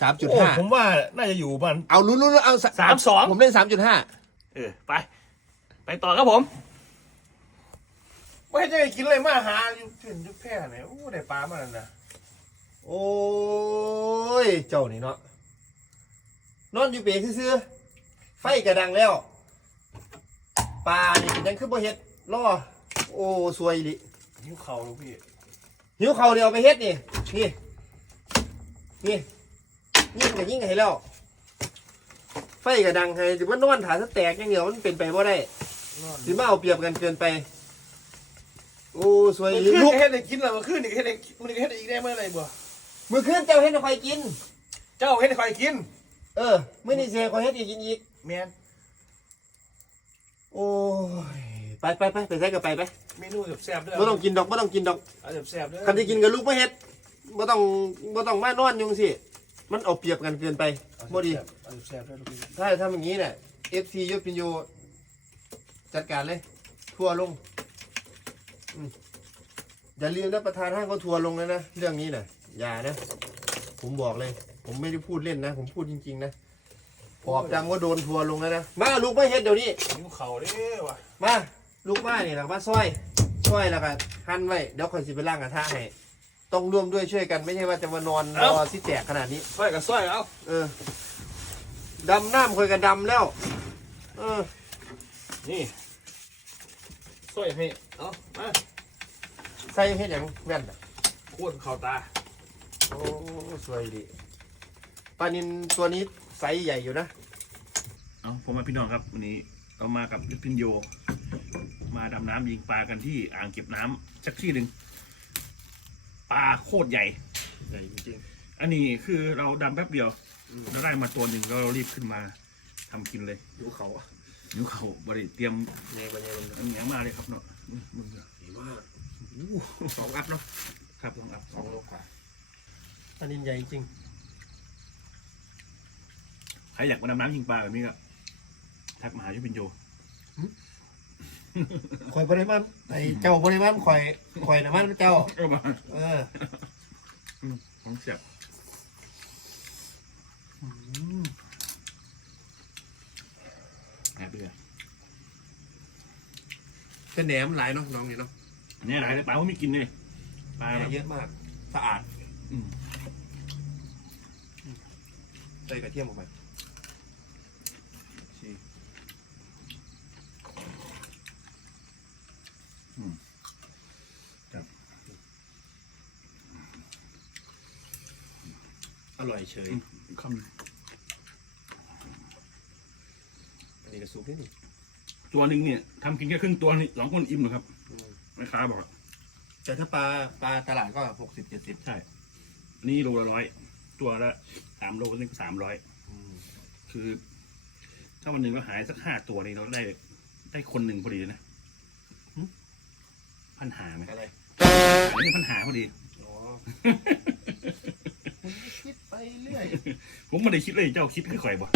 สามจุดโอ้ห้าผมว่าน่าจะอยู่ประมัน เอาลุ้นลุ้นเอาสามสอง ผมเล่นสามจุดห้าเออไป ไปต่อครับผม ไม่จะไปกินอะไรมาหาอยู่เพื่อนอยุแพร่เนี่ยโอ้ได้ปลามาแล้วนะโอ้ย เจ้านี่เนาะนอนอยู่เปียกซื่อๆไฟกระดังแล้วปลานี่เป็นยังคือบ่เฮ็ดล่อโอ้สวยดิหิวเข่าลูกพี่หิวเขาวเดียวไปเฮ็ดนี่นี่นี่ ยิ่งกับยิ่งให้แล้ว ไฟกระดังให้ถือว่านอนถาสแตกอย่างเดียวมันเป็นไปบ่ได้นอนถือว่าเอาเปรียบกันเกินไป โอ้สวยมันดิขึ้นลูกเฮ็ดได้กินแล้วมันขึ้นอีกเฮ็ดได้มันเฮ็ดได้อีกได้เมื่อไหร่บ่มือขึ้นเจ้าเฮ็ดให้คอยกิน เจ้าเฮ็ดให้ใครกินเออมื้อนี้เสียคอยเฮ็ดอีกกินอีก แม่นโอ้ยไปไปไปไปใส่กับไปไปเมนูแซ่บๆเด้อบ่ต้องกินดอกบ่ต้องกินดอก เอาแซ่บๆเด้อคันที่กินกับลูกบ่เฮ็ดบ่ต้องบ่ต้องมานอนอยุงสิ มันเอาเปรียบกันเกินไปบ่ดีเอาแซ่บๆเด้อลูกพี่ถ้าทำอย่างนี้เนี่ย FC ยศพินโยจัดการเลย ทัวร์ลงอืมอย่าลืมนะประธานห้างก็ทัวร์ลงแล้วนะเรื่องนี้น่ะอย่านะ ผมบอกเลย ผมไม่ได้พูดเล่นนะ ผมพูดจริง ๆ นะปอบดังว่าโดนทัวร์ลงแล้วนะมาลูกไม่เฮ็ดเดี๋ยวนี้หิวเข่าเด้อว่ะมาลูกมาเนี่ยนะมาซอยซอยแล้วก็หั่นไว้เดี๋ยวคอยสิไปล่างกระทะให้ ต้องร่วมด้วยช่วยกันไม่ใช่ว่าจะมานอนรอสิแตกขนาดนี้ซอยกับซอยเอาเออดำน้ำคอยกันดำแล้ว เออ นี่ซอยให้เอามาใส่เฮ็ดอย่างแว่นน่ะขวดเข่าตาโอ้สวยดีปลานินตัวนี้ไซส์ใหญ่อยู่นะ เอาผมมาพี่น้องครับวันนี้เรามากับพินโย มาดำน้ำยิงปลากันที่อ่างเก็บน้ำสักที่หนึ่ง ปลาโคตรใหญ่ ใหญ่จริงอันนี้คือเราดำแป๊บเดียว เราได้มาตัวหนึ่งแล้วเรารีบขึ้นมาทำกินเลยๆดูเขาอะนิ้วเขาบริเตรียมใหญ่กว่าใหญ่กว่าอันเหนียงมาเลยครับเนาะอื้อมึงเหรอดีมากสองอัพเนาะครับลองอัพสองโลกว่าปลานินใหญ่จริงใครอยากมาดำน้ำยิงปลาแบบนี้ก็ทักมาหายุพินโย ข่อยบริมันไอเจ้าบริมันข่อยข่อยนะมันเจ้า ก็มาเออของเสียบแอบเบื่อเป็นแหนมหลายเนาะน้องนี่เนาะอันนี้อะไรปลาไม่มีกินเลยปลาแหนแบมบ เยอะมาก สะอาดอืม ใส่กระเทียมออกไป ร่อยเฉยคอันนี้ก็ซุปนี่นี่ำตัวหนึ่งเนี่ยทำกินแค่ครึ่งตัวนี่สองคนอิ่มเลยครับอืมแม่ค้าบอกแต่ถ้าปลาปลาตลาดก็หกสิบเจ็ดสิบใช่ นี่โลละร้อยตัวละสามโลนี่ก็สามร้อยคือ ถ้าวันหนึ่งเราหายสักห้าตัวนี่เราได้ ได้คนหนึ่งพอดีเลยนะหึพันหาไหมอะไรอันนี้พันหาพอดี อ๋อ ผมไม่ได้คิดเลยเจ้าคิดคือข่อยบ่